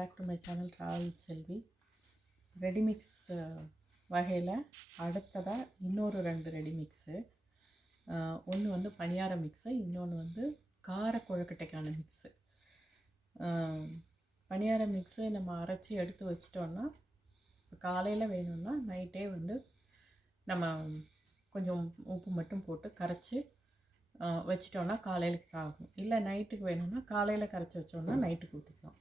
Back to my channel travel Selvi ready mix வகையில் அடுத்ததாக இன்னொரு ரெண்டு ரெடிமிக்ஸு uh, ஒன்று வந்து பணியார மிக்ஸு இன்னொன்று வந்து கார கொழுக்கட்டைக்கான மிக்ஸு uh, பணியார மிக்ஸு நம்ம அரைச்சி எடுத்து வச்சிட்டோன்னா காலையில் வேணும்னா நைட்டே வந்து நம்ம கொஞ்சம் உப்பு மட்டும் போட்டு கரைச்சி uh, வச்சிட்டோன்னா காலையிலுக்கு சாகும். இல்லை நைட்டுக்கு வேணும்னா காலையில் கரைச்சி வச்சோன்னா நைட்டுக்கு ஊற்றிக்கலாம்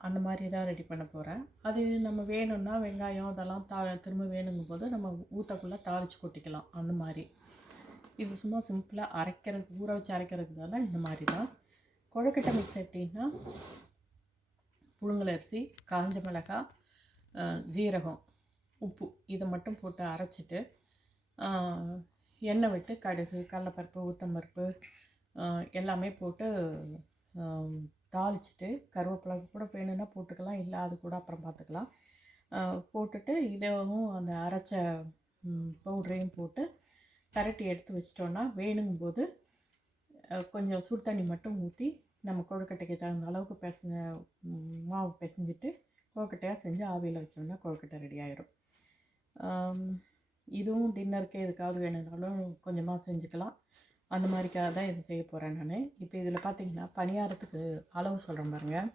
அந்த மாதிரி தான் ரெடி பண்ண போகிறேன் அது நம்ம வேணும்னா வெங்காயம் அதெல்லாம் தா திரும்ப வேணுங்கும் போது நம்ம ஊற்றக்குள்ளே தாளித்து கொட்டிக்கலாம். அந்த மாதிரி. இது சும்மா சிம்பிளாக அரைக்கிறதுக்கு ஊற வச்சு அரைக்கிறதுக்கு தான் இந்த மாதிரி தான். கொழுக்கட்டை மிக்ஸ் எப்படின்னா புழுங்கல் அரிசி காஞ்ச மிளகாய் ஜீரகம் உப்பு இதை மட்டும் போட்டு அரைச்சிட்டு எண்ணெய் விட்டு கடுகு கடலப்பருப்பு ஊத்தம்பருப்பு எல்லாமே போட்டு தாளிச்சிட்டு கருவேப்பிலை கூட வேணும்னா போட்டுக்கலாம் இல்லை அது கூட அப்புறம் பார்த்துக்கலாம். போட்டுட்டு இதுவும் அந்த அரைச்ச பவுடரையும் போட்டு பரட்டி எடுத்து வச்சிட்டோன்னா வேணுங்கும்போது கொஞ்சம் சுடு தண்ணி மட்டும் ஊற்றி நம்ம கொழுக்கட்டைக்கு தகுந்த அளவுக்கு பிசைஞ்ச மாவு பிசைஞ்சிட்டு கொழுக்கட்டையாக செஞ்சு ஆவியில் வச்சோம்னா கொழுக்கட்டை ரெடி ஆகிரும் இதுவும் டின்னருக்கு எதுக்காவது வேணும்னாலும் கொஞ்சமாக செஞ்சுக்கலாம். அந்த மாதிரிக்காக தான் இது செய்ய போகிறேன் நான். இப்போ இதில் பார்த்தீங்கன்னா பணியாரத்துக்கு அளவு சொல்கிறேன் பாருங்கள்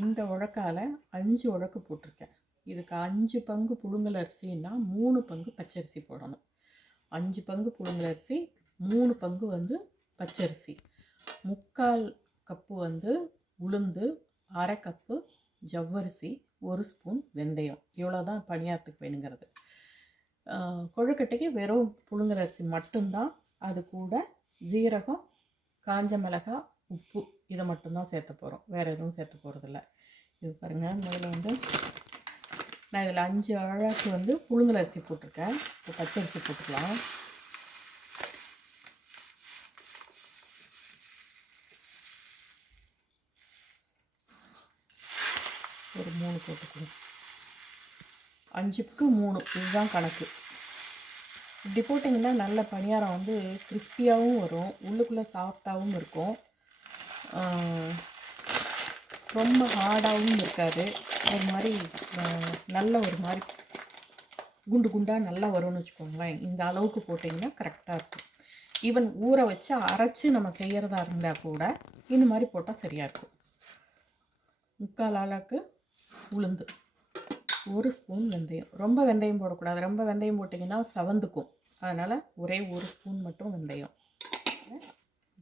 இந்த உழக்கால் அஞ்சு உழக்கு போட்டிருக்கேன். இதுக்கு அஞ்சு பங்கு புழுங்கல் அரிசின்னா மூணு பங்கு பச்சரிசி போடணும். அஞ்சு பங்கு புழுங்கல் அரிசி மூணு பங்கு வந்து பச்சரிசி. முக்கால் கப்பு வந்து உளுந்து அரை கப்பு ஜவ்வரிசி ஒரு ஸ்பூன் வெந்தயம். இவ்வளோ தான் பணியாரத்துக்கு வேணுங்கிறது. கொழுக்கட்டைக்கு வெறும் புழுங்கல் அரிசி மட்டும்தான் அது கூட ஜீரகம் காஞ்ச மிளகாய் உப்பு. இதை மட்டும்தான் சேர்த்த போகிறோம் வேறு எதுவும் சேர்த்த போகிறதில்ல இது பாருங்கள் முதல்ல வந்து நான் இதில் அஞ்சு அழகு வந்து புழுங்கல் அரிசி போட்டிருக்கேன். இப்போ பச்சரிசி போட்டுக்கலாம். ஒரு மூணு போட்டுக்கணும். அஞ்சுக்கு மூணு. இதுதான் கணக்கு. இப்படி போட்டிங்கன்னா நல்ல பணியாரம் வந்து கிறிஸ்பியாகவும் வரும். உள்ளுக்குள்ளே சாஃப்டாகவும் இருக்கும். ரொம்ப ஹார்டாகவும் இருக்காது. ஒரு மாதிரி நல்ல ஒரு மாதிரி குண்டு குண்டாக நல்லா வரும்னு வச்சுக்கோங்களேன். இந்த அளவுக்கு போட்டிங்கன்னா கரெக்டாக இருக்கும். ஈவன் ஊற வச்சு அரைச்சி நம்ம செய்கிறதா இருந்தால் கூட இந்த மாதிரி போட்டால் சரியாக இருக்கும். முக்கால் அளவுக்கு உளுந்து. ஒரு ஸ்பூன் வெந்தயம். ரொம்ப வெந்தயம் போடக்கூடாது. ரொம்ப வெந்தயம் போட்டிங்கன்னா சவந்துக்கும். அதனால் ஒரே ஒரு ஸ்பூன் மட்டும் வெந்தயம்.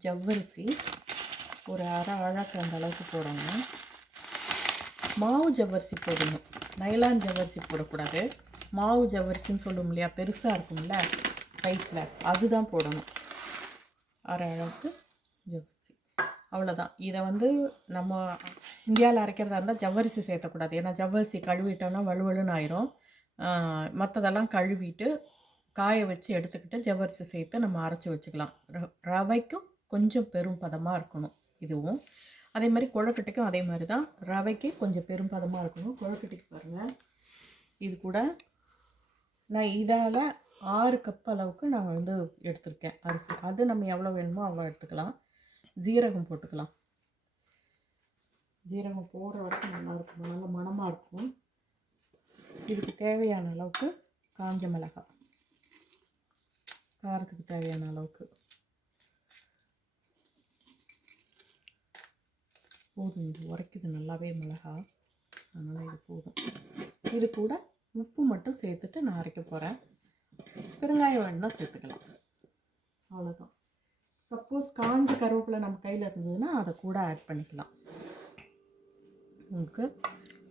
ஜவ்வரிசி ஒரு அரை அழகு அந்த அளவுக்கு போடணும். மாவு ஜவ்வரிசி போடணும். நைலான் ஜவ்வரிசி போடக்கூடாது. மாவு ஜவ்வரிசின்னு சொல்லுவோம் இல்லையா? பெருசாக இருக்கும்ல? சைஸில் அதுதான் போடணும். அரை அளவுக்கு ஜவ்வரிசி. அவ்வளோதான் இதை வந்து நம்ம இந்தியாவில் அரைக்கிறதா இருந்தால் ஜவ்வரிசி சேர்த்தக்கூடாது. ஏன்னா ஜவ்வரிசி கழுவிட்டோம்னா வலுவலுன்னு ஆயிரும். மற்றதெல்லாம் கழுவிட்டு காய வச்சு எடுத்துக்கிட்டு ஜவ்வரிசி சேர்த்து நம்ம அரைச்சி வச்சுக்கலாம். ர- ரவைக்கும் கொஞ்சம் பெரும் பதமாக இருக்கணும் இதுவும். அதே மாதிரி கொழுக்கட்டைக்கும் அதே மாதிரி தான் ரவைக்கு கொஞ்சம் பெரும் பதமாக இருக்கணும். கொழுக்கட்டைக்கு பாருங்கள் இது கூட நான் இதால் ஆறு கப் அளவுக்கு நான் வந்து எடுத்திருக்கேன் அரிசி. அது நம்ம எவ்வளோ வேணுமோ அவ்வளோ எடுத்துக்கலாம். ஜீரகம் போட்டுக்கலாம். ஜீரகம் போடுற வரைக்கும் நல்லா இருக்கும் நல்ல மணமாக இருக்கும் இதுக்கு தேவையான அளவுக்கு காஞ்ச மிளகாய். காரத்துக்கு தேவையான அளவுக்கு. போதும். இது உரைக்குது நல்லாவே மிளகா அதனால் இது போதும். இது கூட உப்பு மட்டும் சேர்த்துட்டு நான் அரைக்க போகிறேன் பெருங்காயம் வேணுன்னா சேர்த்துக்கலாம். அவ்வளோதான் சப்போஸ் காஞ்ச கருவேப்பிலை நம்ம கையில் இருந்ததுன்னா அதை கூட ஆட் பண்ணிக்கலாம். உங்களுக்கு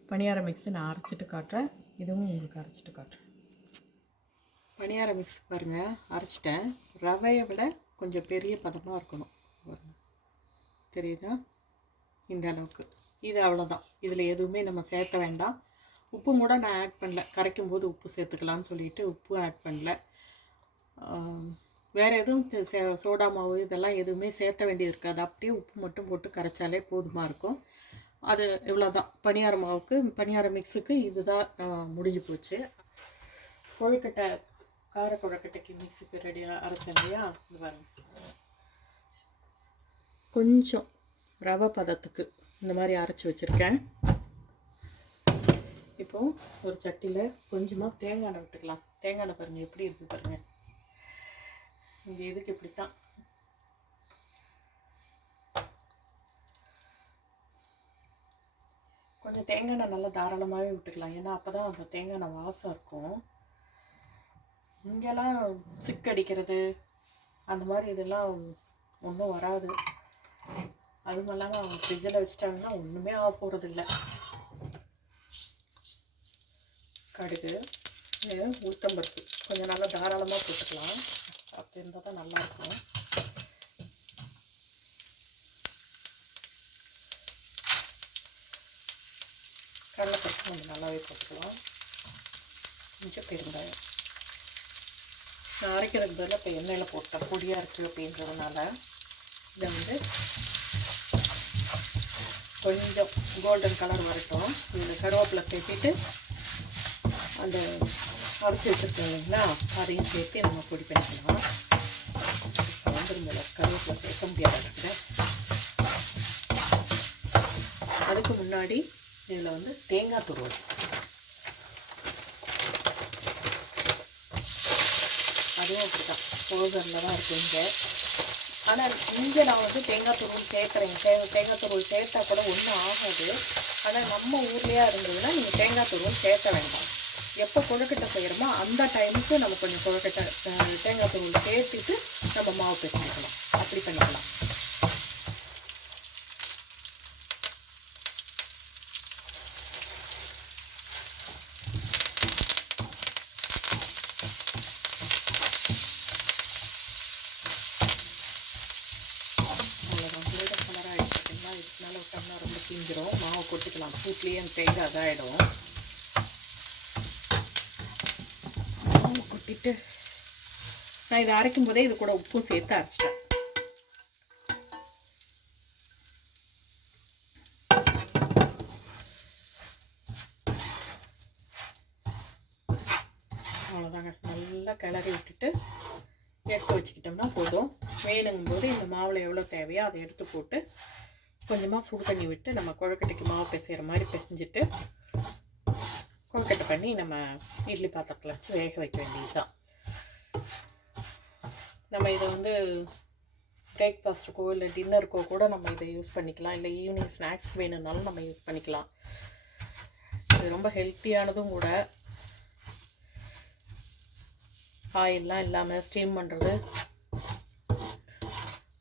பணியார மிக்ஸை நான் அரைச்சிட்டு காட்டுறேன். இதுவும் உங்களுக்கு அரைச்சிட்டு காட்டுறேன். பணியார மிக்ஸ் பாருங்கள் அரைச்சிட்டேன். ரவையை விட கொஞ்சம் பெரிய பதமாக இருக்கணும். தெரியுதா? இந்த அளவுக்கு. இது அவ்வளோதான் இதில் எதுவுமே நம்ம சேர்த்த வேண்டாம். உப்பு கூட நான் ஆட் பண்ணல. கரைக்கும் போது உப்பு சேர்த்துக்கலாம்னு சொல்லிட்டு உப்பு ஆட் பண்ணல. வேறு எதுவும் சே- சோடா மாவு இதெல்லாம் எதுவுமே சேர்த்த வேண்டியது இருக்காது. அப்படியே உப்பு மட்டும் போட்டு கரைச்சாலே போதுமாக இருக்கும். அது இவ்வளோதான் பணியார மாவுக்கு பணியார மிக்ஸுக்கு இதுதான் முடிஞ்சு போச்சு. கொழுக்கட்டை கார கொழுக்கட்டைக்கு மிக்ஸுக்கு ரெடியாக அரைச்சேன் இல்லையா? இது பாருங்க. கொஞ்சம் ரவை பதத்துக்கு இந்த மாதிரி அரைச்சி வச்சுருக்கேன். இப்போ ஒரு சட்டியில் கொஞ்சமாக தேங்காய் எண்ணெய் விட்டுக்கலாம். தேங்காய் எண்ணெய் பாருங்கள் எப்படி இருக்குது பாருங்கள் இந்த இதுக்கு இப்படித்தான்? கொஞ்சம் தேங்காய் எண்ணெய் நல்லா தாராளமாகவே விட்டுக்கலாம். ஏன்னா அப்போ தான் அந்த தேங்காய் எண்ணெய் வாசம் இருக்கும். இங்கெல்லாம் சிக்கடிக்கிறது அந்த மாதிரி இதெல்லாம் ஒன்றும் வராது. அதுவும் இல்லாமல் அவங்க ஃப்ரிட்ஜில் வச்சுட்டாங்கன்னா ஒன்றுமே ஆக போகிறது இல்லை கடுகு ஊத்தம்பருப்பு உளுத்தம்பருப்பு. கொஞ்சம் நல்லா தாராளமாக போட்டுக்கலாம். அப்படி இருந்தால் தான் நல்லாயிருக்கும். கடலைப்பருப்பு கொஞ்சம் நல்லாவே போட்டுக்கலாம். கொஞ்சம் பெருங்காயம். நான் அரைக்கிறதுக்கு பதிலாக இப்போ எண்ணெயில் போட்டேன். பொடியாக இருக்குது அப்படின்றதுனால. இதை வந்து கொஞ்சம் கோல்டன் கலர் வரட்டும். இந்த கருவேப்பிலை சேர்த்திட்டு அந்த அரைச்சி வச்சுருக்கோம் இல்லைங்களா? அதையும் சேர்த்து நம்ம பொடி பண்ணிக்கலாம். வந்துருந்தல கருவேப்பிலை சேர்க்க முடியாத அதுக்கு முன்னாடி இதில் வந்து தேங்காய் துருவல். அதுவும் அப்படி தான் தான் இருக்குது இங்கே. ஆனால் இங்கே நான் வந்து தேங்காய் துருவல் சேர்க்குறேன். தே தேங்காய் துருவல் சேர்த்தா கூட ஒன்றும் ஆகாது. ஆனால் நம்ம ஊர்லேயே இருந்ததுன்னா நீங்கள் தேங்காய் துருவல் சேர்க்க வேண்டாம். எப்போ கொழுக்கட்டை செய்கிறோமோ அந்த டைமுக்கு நம்ம கொஞ்சம் கொழுக்கட்டை தேங்காய் தூள் சேர்த்துட்டு நம்ம மாவு பிசைஞ்சிக்கலாம் அப்படி பண்ணிக்கலாம். அவ்வளோதான் கோல்டன் கலர் விட்டோம்னா ரொம்ப தீஞ்சிரும். மாவு கொட்டிக்கலாம். சூட்லேயே அந்த தேங்காய் இதாகிடும் மாவு நான் இதை அரைக்கும் போதே இது கூட உப்பும் சேர்த்து அரைச்சிட்டேன். அவ்வளோதாங்க நல்லா கிளறி விட்டுட்டு எடுத்து வச்சுக்கிட்டோம்னா போதும். வேணுங்கும் போது இந்த மாவில் எவ்வளோ தேவையோ அதை எடுத்து போட்டு கொஞ்சமாக சுடு தண்ணி விட்டு நம்ம குழக்கட்டைக்கு மாவு பிசைகிற மாதிரி பிசைஞ்சிட்டு கொழுக்கட்டை பண்ணி நம்ம இட்லி பாத்திரத்தில் வச்சு வேக வைக்க வேண்டியதுதான். நம்ம இதை வந்து பிரேக்ஃபாஸ்ட்டுக்கோ இல்லை டின்னருக்கோ கூட நம்ம இதை யூஸ் பண்ணிக்கலாம். இல்லை ஈவினிங் ஸ்நாக்ஸ்க்கு வேணும்னாலும் நம்ம யூஸ் பண்ணிக்கலாம். இது ரொம்ப ஹெல்த்தியானதும் கூட ஆயிலெலாம் இல்லாமல் ஸ்டீம் பண்ணுறது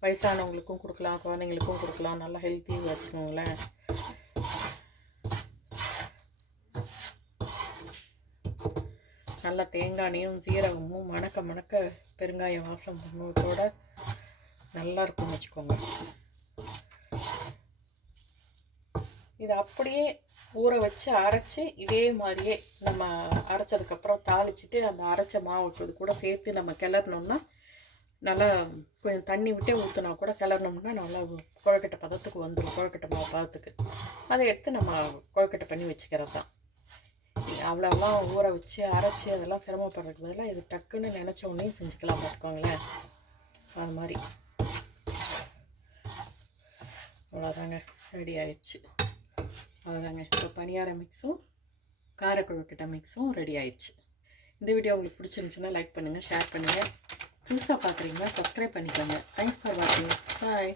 வயசானவங்களுக்கும் கொடுக்கலாம் குழந்தைங்களுக்கும் கொடுக்கலாம். நல்லா ஹெல்த்தி வச்சுக்கோங்களேன் நல்லா தேங்காயும் சீரகமும் மணக்க மணக்க பெருங்காய வாசம் பண்ணுவதோட நல்லா இருக்கும்னு வச்சுக்கோங்க. இது அப்படியே ஊற வச்சு அரைச்சி இதே மாதிரியே நம்ம அரைச்சதுக்கப்புறம் தாளிச்சிட்டு அந்த அரைச்ச மாவுக்கு கூட சேர்த்து நம்ம கிளறணும்னா நல்லா கொஞ்சம் தண்ணி விட்டே ஊற்றினா கூட கிளறணும்னா நல்லா குழக்கட்டை பதத்துக்கு வந்துடும் குழக்கட்டை மாவு பதத்துக்கு. அதை எடுத்து நம்ம குழக்கட்டை பண்ணி வச்சுக்கிறது தான் அவ்வளோலாம் ஊற வச்சு அரைச்சி அதெல்லாம் சிரமப்படுறதுக்கு பதிலாக இது டக்குன்னு நினச்ச உடனே செஞ்சுக்கலாம் பார்த்துக்கோங்களேன். அது மாதிரி. அவ்வளோதாங்க ரெடி ஆயிடுச்சு. அவ்வளோதாங்க இப்போ பணியார மிக்ஸும் காரக்குழுக்கிட்ட மிக்ஸும் ரெடி ஆயிடுச்சு. இந்த வீடியோ உங்களுக்கு பிடிச்சிருந்துச்சுன்னா லைக் பண்ணுங்கள் ஷேர் பண்ணுங்கள் புதுசாக பார்க்குறீங்களா சப்ஸ்கிரைப் பண்ணிக்கோங்க. தேங்க்ஸ் ஃபார் வாட்சிங் பாய்